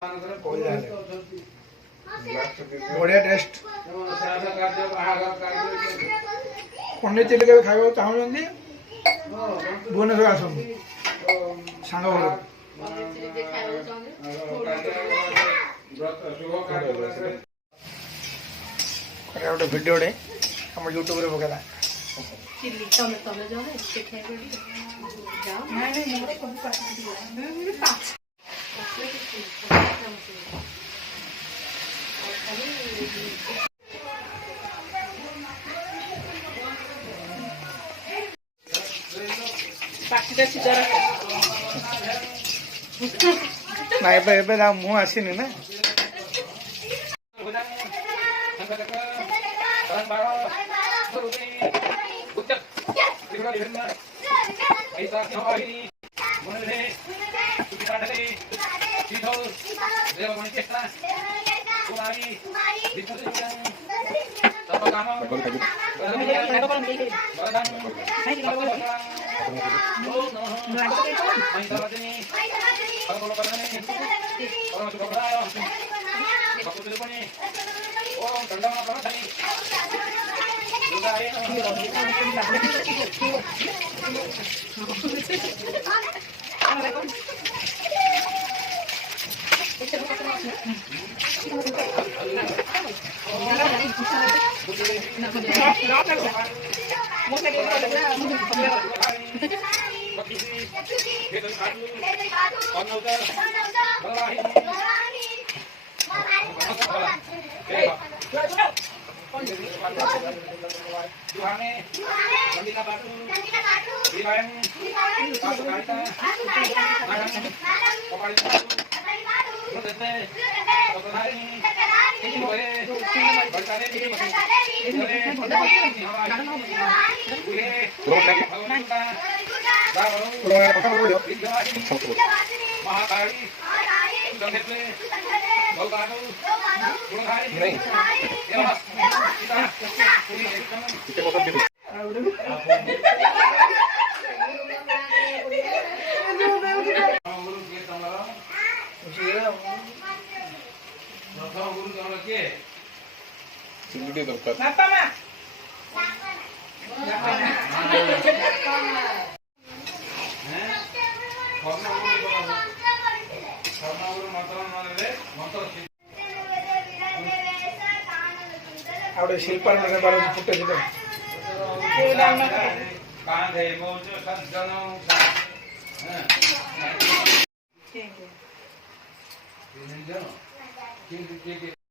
बढ़िया टेस्ट पंडित चिल्लिका भी खाइबा चाहूँगी भुवनेश्वर आसନ୍ତୁ ସାଙ୍ଗ ଘରକୁ ଗୋଟେ ଭିଡ଼ିଓଟେ ଆମ ୟୁଟ୍ୟୁବରେ ପକେଇଲା ଚିଲ୍ଲି ତମେ ଜଣେ ଦେଖିବାକୁ ଯାଅ ନାଇଁ ମୋର ସବୁ ପାଟିଟା ସିଧା ନା ଏବେ ନା ମୁଁ ଆସିନି ନା चिल्ली दरकार आवडे शिल्पा मध्ये बारा फुटे दिले कांदे मोजो सज्जनो हां